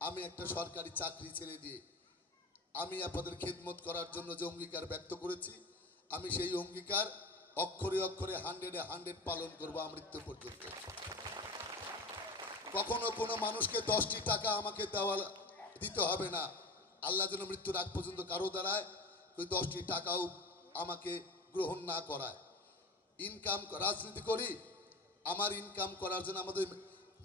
আমি একটা সরকারি চাকরি ছেড়ে দিয়ে আমি আপনাদের খেদমত করার জন্য যে অঙ্গীকার ব্যক্ত করেছি, আমি সেই অঙ্গীকার অক্ষরে অক্ষরে হান্ড্রেডে হান্ড্রেড পালন করব আমৃত্যু পর্যন্ত। কখনো কোনো মানুষকে দশটি টাকা আমাকে দেওয়া দিতে হবে না। আল্লাহ যেন মৃত্যুর আগ পর্যন্ত কারও দ্বারায় ওই দশটি টাকাও আমাকে গ্রহণ না করায়। ইনকাম রাজনীতি করি, আমার ইনকাম করার জন্য আমাদের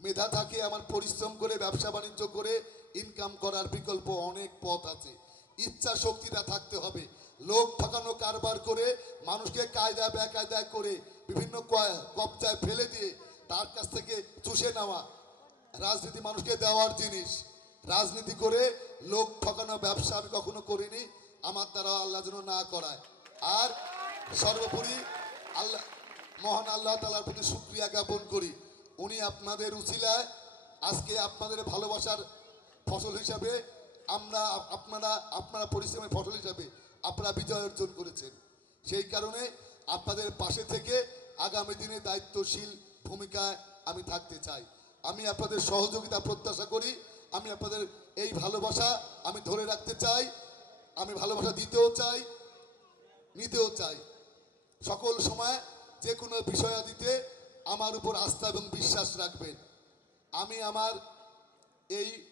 মেধা থাকে, আমার পরিশ্রম করে, ব্যবসা বাণিজ্য করে ইনকাম করার বিকল্প অনেক পথ আছে। ইচ্ছা শক্তিটা থাকতে হবে। লোক ঠকানো কারবার করে, মানুষকে কায়দা বেকায়দায় করে, বিভিন্ন কবজায় ফেলে দিয়ে, তার কাছ থেকে চুষে নেওয়া, রাজনীতি মানুষকে দেওয়ার জিনিস। রাজনীতি করে লোক ঠকানো ব্যবসা আমি কখনো করিনি, আমার দ্বারা আল্লাহ যেন না করায়। আর সর্বোপরি আল্লাহ, মহান আল্লাহ তালার প্রতি শুক্রিয়া জ্ঞাপন করি। উনি আপনাদের উচিলায় আজকে আপনাদের ভালোবাসার ফসল হিসাবে আমরা আপনারা আপনারা পরিশ্রমের ফসল হিসাবে আপনারা বিজয় অর্জন করেছেন। সেই কারণে আপনাদের পাশে থেকে আগামী দিনে দায়িত্বশীল ভূমিকায় আমি থাকতে চাই। আমি আপনাদের সহযোগিতা প্রত্যাশা করি। আমি আপনাদের এই ভালোবাসা আমি ধরে রাখতে চাই। আমি ভালোবাসা দিতেও চাই, নিতেও চাই। সকল সময় যে কোনো বিষয়াদিতে আমার উপর আস্থা এবং বিশ্বাস রাখবেন। আমি আমার এই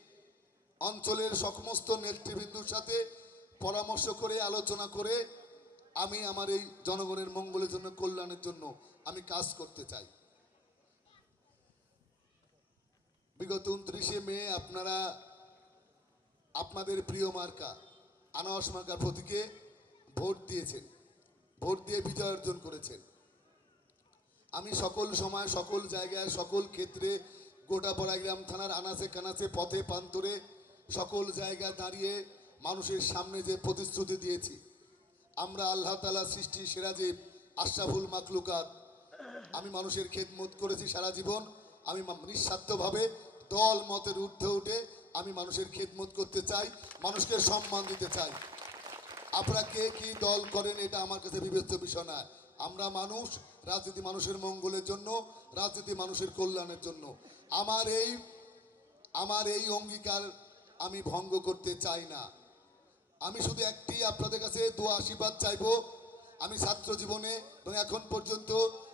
অঞ্চলের সমস্ত নেতৃবৃন্দুর সাথে পরামর্শ করে, আলোচনা করে আমি আমার এই জনগণের মঙ্গলের জন্য, কল্যাণের জন্য আমি কাজ করতে চাই। বিগত উনত্রিশে মে আপনারা, আপনাদের প্রিয় মার্কা আনারস মার্কার প্রতীকে ভোট দিয়েছেন। ভোট দিয়ে বিজয় অর্জন করেছেন। আমি সকল সময়, সকল জায়গায়, সকল ক্ষেত্রে গোটা বড়াইগ্রাম থানার আনাচে কানাচে, পথে প্রান্তরে সকল জায়গায় দাঁড়িয়ে মানুষের সামনে যে প্রতিশ্রুতি দিয়েছি, আমরা আল্লাহ তালা সৃষ্টি সেরাজীব আশরাফুল মাকলুকাত আমি মানুষের খেদমত করেছি সারা জীবন, আমি নিঃস্বার্থভাবে দল মতের ঊর্ধ্বে উঠে আমি মানুষের খেদমত করতে চাই, মানুষকে সম্মান দিতে চাই। আপনারা কে কি দল করেন এটা আমার কাছে বিবেচ্য বিষয় না আমরা মানুষ রাজনীতি মানুষের মঙ্গলের জন্য, রাজনীতি মানুষের কল্যাণের জন্য। আমার এই আমার এই অঙ্গীকার আমি ভঙ্গ করতে চাই না। আমি শুধু একটি আপনাদের কাছে দোয়া, আশীর্বাদ চাইব। আমি ছাত্র জীবনে এবং এখন পর্যন্ত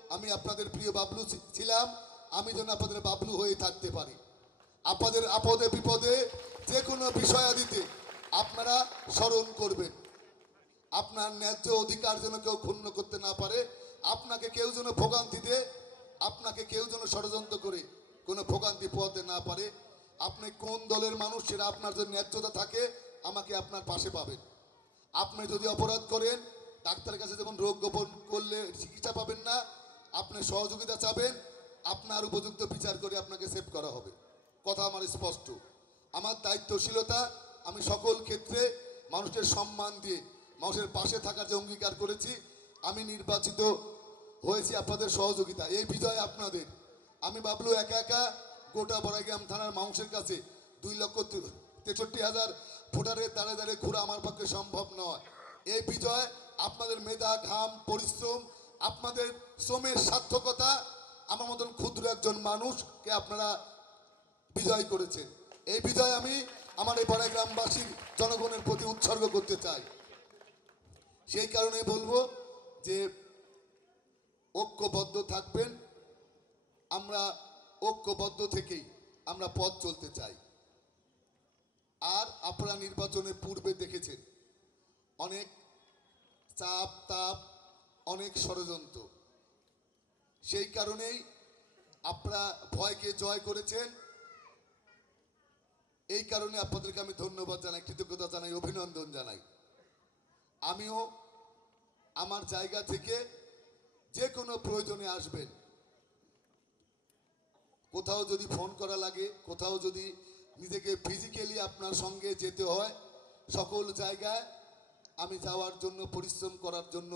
আমি আপনাদের প্রিয় বাবলু ছিলাম। আমি যেন আপনাদের বাবলু হয়ে থাকতে পারি। আপনাদের আপদে বিপদে যে কোনো বিষয়াদিতে আপনারা স্মরণ করবেন। আপনার ন্যায্য অধিকার যেন কেউ ক্ষুণ্ণ করতে না পারে আপনাকে কেউ যেন ভোগান্তিতে আপনাকে কেউ যেন ষড়যন্ত্র করে কোনো ভোগান্তি পোয়াতে না পারে। আপনি কোন দলের মানুষ সেটা আপনার যদি ন্যায্যতা থাকে, আমাকে আপনার পাশে পাবেন। আপনি যদি অপরাধ করেন, ডাক্তারের কাছে যেমন রোগ গোপন করলে চিকিৎসা পাবেন না, আপনি সহযোগিতা চাবেন, আপনার উপযুক্ত বিচার করে আপনাকে সেভ করা হবে। কথা আমার স্পষ্ট। আমার দায়িত্বশীলতা, আমি সকল ক্ষেত্রে মানুষের সম্মান দিয়ে, মানুষের পাশে থাকার যে অঙ্গীকার করেছি, আমি নির্বাচিত হয়েছি আপনাদের সহযোগিতা। এই বিজয় আপনাদের। আমি বাবলু একা একা গোটা বড়াইগ্রাম থানার মানুষের কাছে দুই লক্ষ তেষট্টি হাজার ভোটারের দাঁড়ে দাঁড়ে ঘোরা আমার পক্ষে সম্ভব নয়। এই বিজয় আপনাদের মেধা, ঘাম, পরিশ্রম, আপনাদের শ্রমের সার্থকতা, আমার মতন ক্ষুদ্র একজন মানুষকে আপনারা বিজয় করেছেন। এই বিজয় আমি আমার এই বড়াই গ্রামবাসীর জনগণের প্রতি উৎসর্গ করতে চাই। সেই কারণে বলব যে ঐক্যবদ্ধ থাকবেন। আমরা ঐক্যবদ্ধ থেকেই আমরা পথ চলতে চাই। আর আপনারা নির্বাচনের পূর্বে দেখেছেন, অনেক চাপ তাপ, অনেক ষড়যন্ত্র। সেই কারণেই আপনারা ভয়কে জয় করেছেন। এই কারণে আপনাদেরকে আমি ধন্যবাদ জানাই, কৃতজ্ঞতা জানাই, অভিনন্দন জানাই। আমিও আমার জায়গা থেকে যে কোনো প্রয়োজনে আসবেন। কোথাও যদি ফোন করা লাগে, কোথাও যদি নিজেকে ফিজিক্যালি আপনার সঙ্গে যেতে হয়, সকল জায়গায় আমি যাওয়ার জন্য, পরিশ্রম করার জন্য